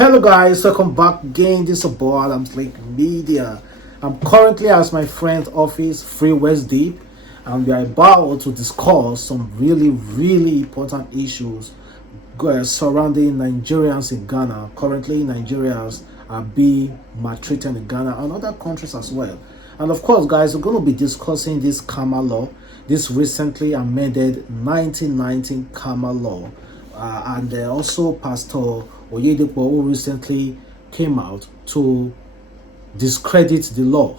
Hello guys, welcome back again. This is about adamslinkmedia. I'm currently at my friend's office, Free West Deep, and we are about to discuss some really important issues surrounding Nigerians in Ghana. Currently, Nigerians are being maltreated in Ghana and other countries as well. And of course, guys, we're going to be discussing this Karma law, this recently amended 1919 Karma law, and also Pastor Oyedepo, who recently came out to discredit the law.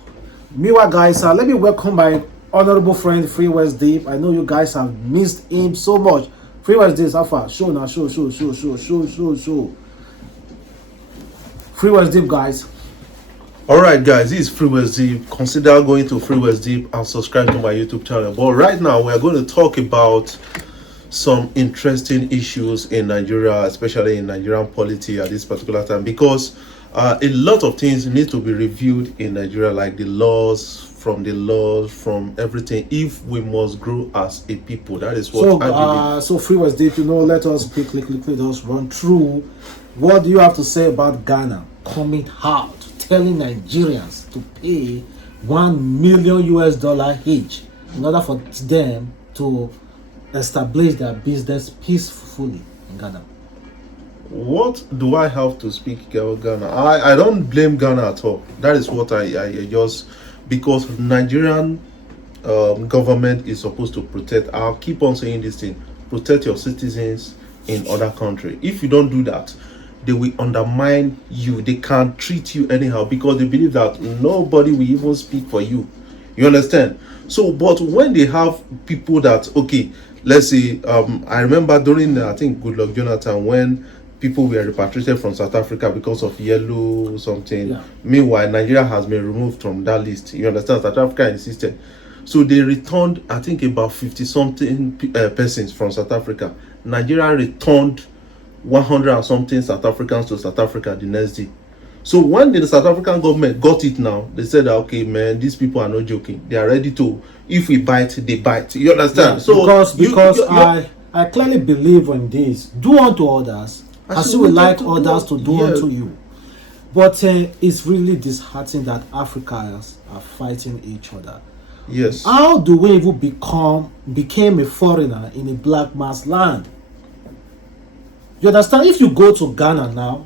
Meanwhile, guys, let me welcome my honorable friend Free West Deep. I know you guys have missed him so much. Free West Deep, Alpha, show now, show. Free West Deep, guys. Alright guys, this is Free West Deep. Consider going to Free West Deep and subscribe to my YouTube channel. But right now we are going to talk about some interesting issues in Nigeria, especially in Nigerian polity at this particular time, because a lot of things need to be reviewed in Nigeria, like the laws, from everything, if we must grow as a people. That is what I believe. So Free West Deep, let us quickly just run through. What do you have to say about Ghana coming out telling Nigerians to pay $1 million each in order for them to establish their business peacefully in Ghana? What do I have to speak about Ghana? I don't blame Ghana at all. That is what I just, because Nigerian government is supposed to protect. I'll keep on saying this thing: protect your citizens in other country. If you don't do that, they will undermine you. They can't treat you anyhow because they believe that nobody will even speak for you. You understand? So, but when they have people that, okay, let's say, I remember during, I think, Goodluck Jonathan, when people were repatriated from South Africa because of yellow something. Yeah. Meanwhile, Nigeria has been removed from that list. You understand? South Africa insisted. So they returned, I think, about 50-something persons from South Africa. Nigeria returned 100 and something South Africans to South Africa the next day. So when the South African government got it now, they said, okay, man, these people are not joking. They are ready to, if we bite, they bite. You understand? Yeah, so because I clearly believe in this. Do unto others as you would like others to do unto you. But it's really disheartening that Africans are fighting each other. Yes. How do we even became a foreigner in a black man's land? You understand? If you go to Ghana now,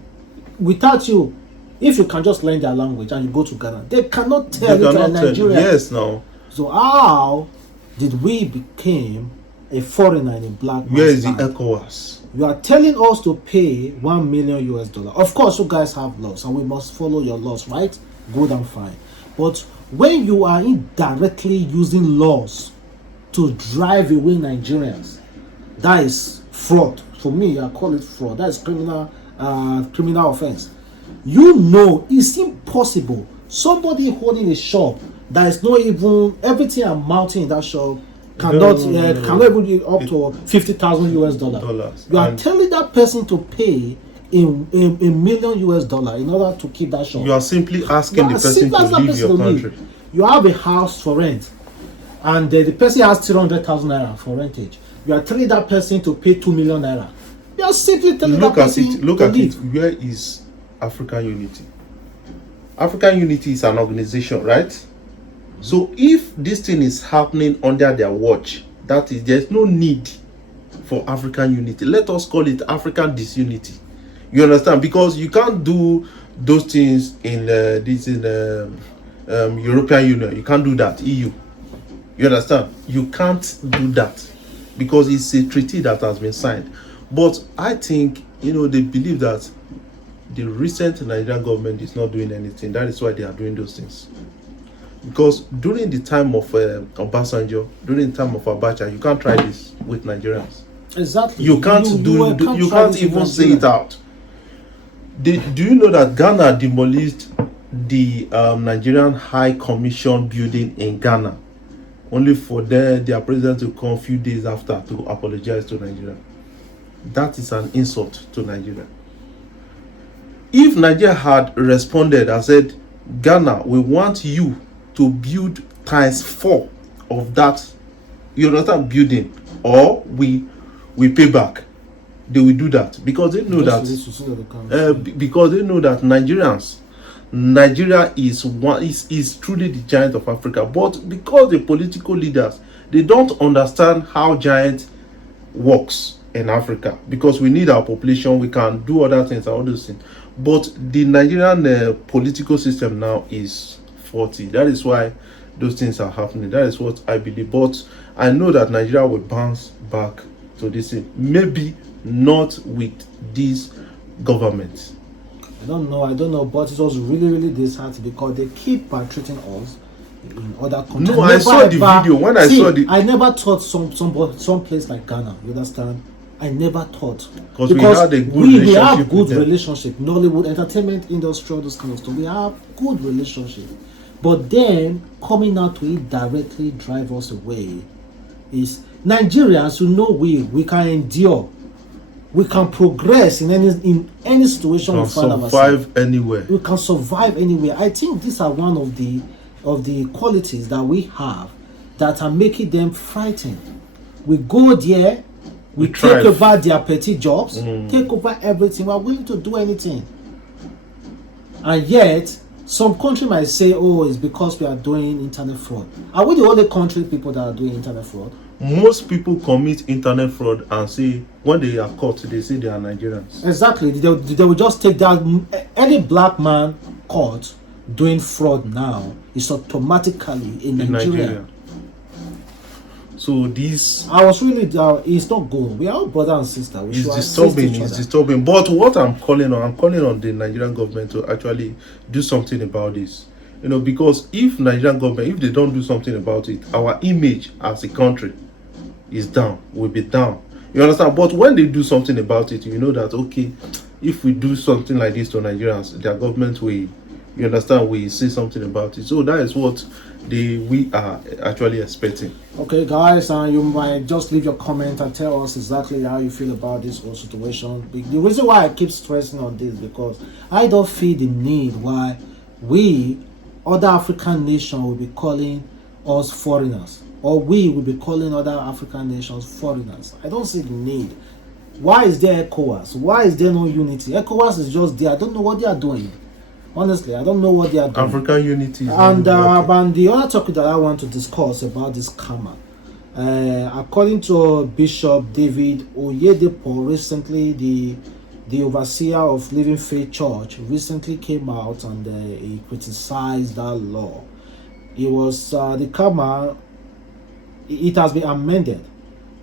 without you, if you can just learn their language and you go to Ghana, they cannot tell you you're Nigerian. Yes, no. So how did we become a foreigner in a black man's Where is the land? ECOWAS? You are telling us to pay $1 million. Of course, you guys have laws and we must follow your laws, right? Good and fine. But when you are indirectly using laws to drive away Nigerians, that is fraud. For me, I call it fraud. That is criminal offense. You know it's impossible. Somebody holding a shop that is not even everything amounting in that shop cannot even be up to $50,000. You are telling that person to pay $1 million in order to keep that shop. You are simply asking the person to leave your country. You have a house for rent, and the person has 300,000 naira for rentage. You are telling that person to pay 2 million naira. You are simply telling that person Look at it. Where is African Unity? African Unity is an organization, right? So if this thing is happening under their watch, that is, there's no need for African unity. Let us call it African disunity. You understand? Because you can't do those things in European Union. You can't do that. EU. You understand? You can't do that because it's a treaty that has been signed. But I think, they believe that the recent Nigerian government is not doing anything. That is why they are doing those things. Because during the time of Obasanjo, during the time of Abacha, you can't try this with Nigerians. Exactly. You can't you can't even say it out. Do you know that Ghana demolished the Nigerian High Commission building in Ghana, only for their president to come a few days after to apologize to Nigeria? That is an insult to Nigeria. If Nigeria had responded and said, Ghana, we want you to build ×4 of that, you understand, building, or we pay back, they will do that because they know because they know that Nigeria is truly the giant of Africa. But because the political leaders, they don't understand how giant works in Africa, because we need our population, we can do other things, all those things. But the Nigerian political system now is faulty. That is why those things are happening. That is what I believe. But I know that Nigeria will bounce back to this thing. Maybe not with this government. I don't know, but it was really disheartening because they keep treating us in other countries. No, I saw the video. When I saw the, I never thought some place like Ghana. You understand? I never thought, because we have a good relationship. We have good relationship. Nollywood, entertainment industry, all those kind of stuff. We have good relationship, but then coming out to it directly drive us away. Is Nigerians who know we can endure, we can progress in any situation we find ourselves. Survive anywhere. We can survive anywhere. I think these are one of the qualities that we have that are making them frightened. We go there, we take over their petty jobs, take over everything. We are willing to do anything. And yet, some country might say, oh, it's because we are doing internet fraud. Are we the only country people that are doing internet fraud? Most people commit internet fraud and say, when they are caught, they say they are Nigerians. Exactly. They will just take that. Any black man caught doing fraud now is automatically in Nigeria. So this, I was really it's not good. We are all brother and sister. It's disturbing. But what I'm calling on the Nigerian government to actually do something about this. You know, because if Nigerian government, if they don't do something about it, our image as a country is down, will be down. You understand? But when they do something about it, you know that, okay, if we do something like this to Nigerians, their government will, you understand, we say something about it. So that is what we are actually expecting. Okay, guys, you might just leave your comment and tell us exactly how you feel about this whole situation. The reason why I keep stressing on this, because I don't feel the need why we, other African nations, will be calling us foreigners, or we will be calling other African nations foreigners. I don't see the need. Why is there ECOWAS? Why is there no unity? ECOWAS is just there. I don't know what they are doing. Honestly, I don't know what they are doing. African unity. And the other topic that I want to discuss about this karma, according to Bishop David Oyedepo, recently the overseer of Living Faith Church recently came out and he criticized that law. It was the karma. It has been amended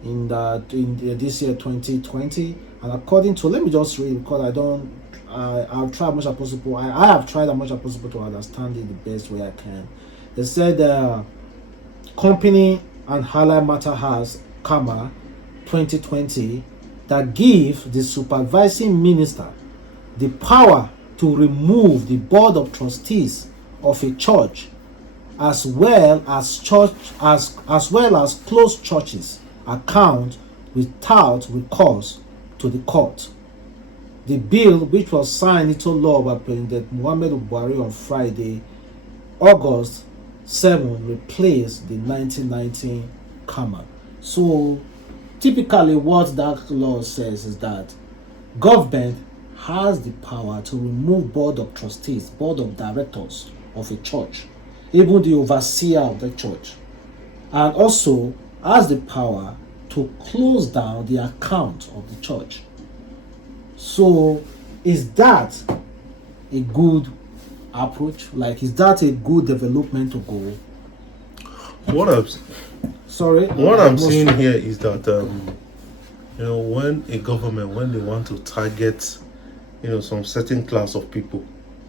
in this year 2020, and according to, let me just read because I've tried as much as possible. I have tried as much as possible to understand it the best way I can. They said company and highlight matter has karma 2020 that give the supervising minister the power to remove the board of trustees of a church, as well as closed churches account without recourse to the court. The bill, which was signed into law by President Muhammadu Buhari on Friday, August 7, replaced the 1990 karma. So, typically what that law says is that government has the power to remove board of trustees, board of directors of a church, even the overseer of the church, and also has the power to close down the account of the church. So, is that a good approach? Like, is that a good development to go? What I'm seeing here is that you know, when a government, when they want to target, you know, some certain class of people,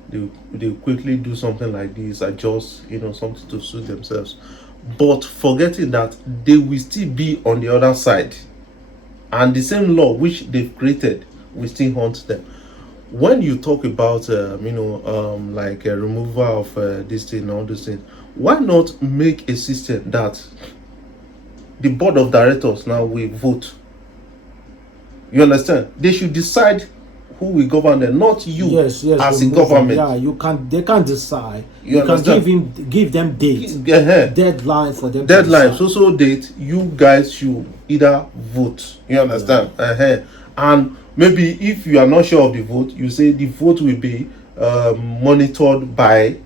they quickly do something like this, adjust, you know, something to suit themselves, but forgetting that they will still be on the other side, and the same law which they've created will still haunt them. When you talk about like a removal of this thing, all these things, why not make a system that the board of directors now will vote? You understand? They should decide who will govern them, not you. Yes, as a government. Yeah, they can decide. You can give them date, deadline for them. So date. You guys should either vote. You understand? And maybe if you are not sure of the vote, you say the vote will be monitored by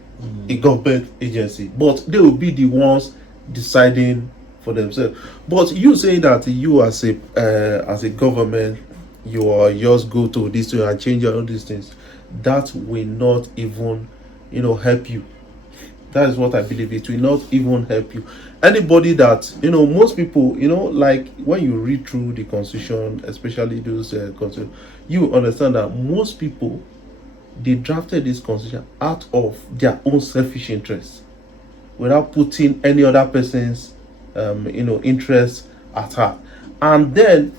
a government agency, but they will be the ones deciding for themselves. But you say that you as a government, you are just go to this way and change all these things. That will not even, help you. That is what I believe. It will not even help you. Anybody that, most people, like when you read through the constitution, especially those constitution, you understand that most people, they drafted this constitution out of their own selfish interests, without putting any other person's interest at heart. And then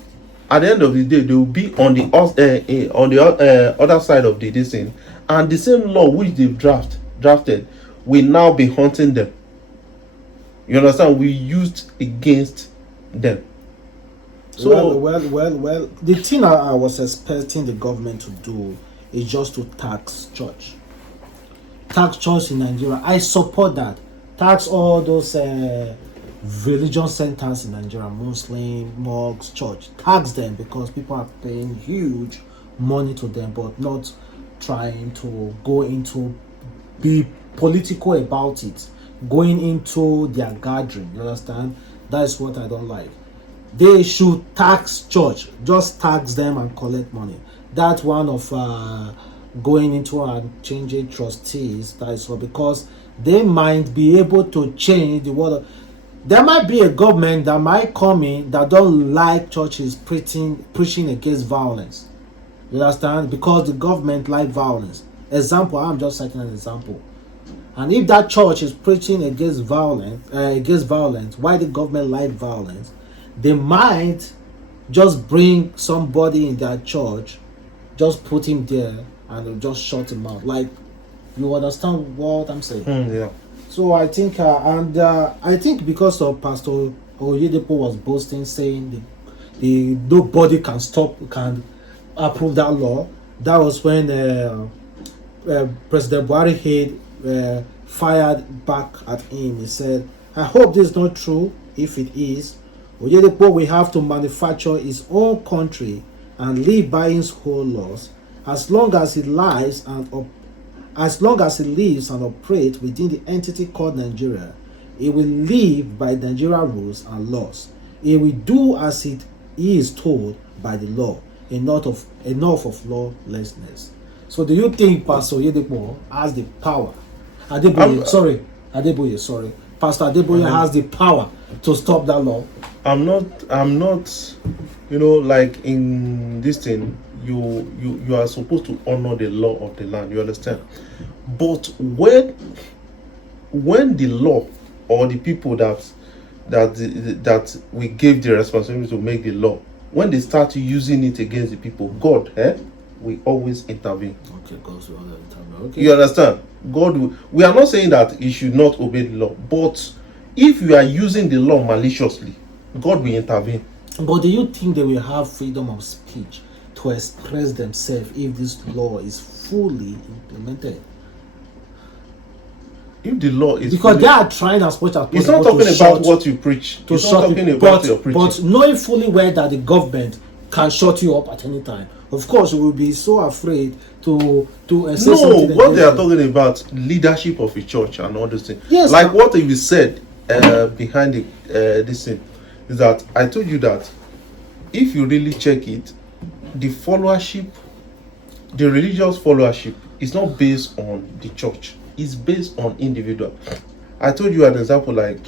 at the end of the day, they will be on the other side of the this thing, and the same law which they've drafted will now be haunting them. You understand? We used against them. So well. The thing I was expecting the government to do is just to tax church. Tax church in Nigeria. I support that. Tax all those religion centers in Nigeria, Muslim, mosques, church. Tax them, because people are paying huge money to them, but not trying to go into be political about it, going into their gathering. You understand? That's what I don't like. They should tax church, just tax them and collect money. That's one of going into and changing trustees. That is all, because they might be able to change the world. There might be a government that might come in that don't like churches preaching against violence. You understand? Because the government like violence. Example, I'm just citing an example. And if that church is preaching against violence, why the government like violence, they might just bring somebody in that church, just put him there, and they'll just shut him out. Like, you understand what I'm saying? Yeah. So I think, I think because of Pastor Oyedepo was boasting, saying the nobody can approve that law. That was when President Buhari fired back at him. He said, "I hope this is not true. If it is, Oyedepo will have to manufacture his own country and live by his own laws. As long as he lives and operates within the entity called Nigeria, he will live by Nigeria rules and laws. He will do as he is told by the law. Enough of lawlessness." So do you think Pastor Oyedepo has the power? Adeboye, sorry. Pastor Adeboye has the power to stop that law? I'm not, like in this thing, you are supposed to honor the law of the land, you understand? But when the law, or the people that we gave the responsibility to make the law, when they start using it against the people, God, we always intervene. Okay, God will intervene. Okay. You understand? We are not saying that he should not obey the law, but if you are using the law maliciously, God will intervene. But do you think they will have freedom of speech to express themselves if this law is fully implemented? If the law is because they are trying as much as possible. It's not talking about what you preach. It's not talking about your preaching. But knowing fully well that the government can shut you up at any time, of course you will be so afraid to say something. No, what they are talking about, leadership of a church and all those things. Yes, like what you said behind this thing is that I told you that if you really check it, the followership, the religious followership is not based on the church. It's based on individual. I told you an example, like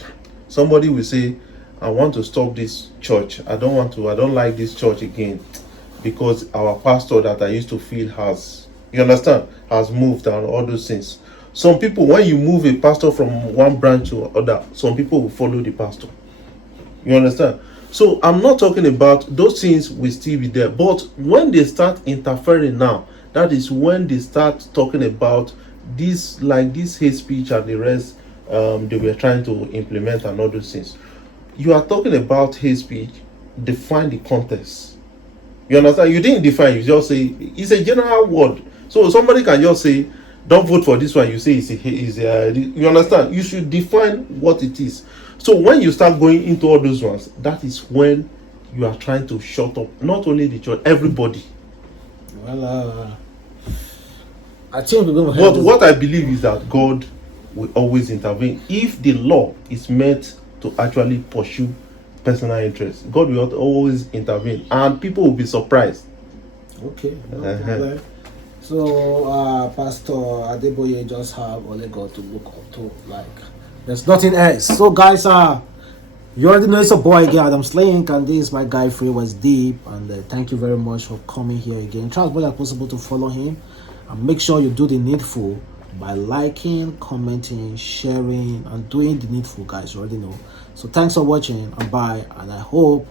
somebody will say, I want to stop this church. I don't like this church again because our pastor that I used to feel has moved and all those things. Some people, when you move a pastor from one branch to another, some people will follow the pastor. You understand? So I'm not talking about those things will still be there. But when they start interfering now, that is when they start talking about this, like this hate speech and the rest they were trying to implement and all those things. You are talking about hate speech, define the context. You understand? You didn't define, you just say it's a general word. So somebody can just say, don't vote for this one, you say you understand? You should define what it is. So when you start going into all those ones, that is when you are trying to shut up not only the church, everybody. Well, I think we're going to But what I believe is that God will always intervene. If the law is meant to actually pursue personal interests, God will always intervene, and people will be surprised. Okay, no problem. So, Pastor Adeboye just have only God to look up to. Like, there's nothing else. So, guys, you already know it's a boy again, Adamslink, and this is my guy Free was Deep. And thank you very much for coming here again. Try as much as possible to follow him, and make sure you do the needful by liking, commenting, sharing, and doing the needful, guys. You already know. So, thanks for watching, and bye. And I hope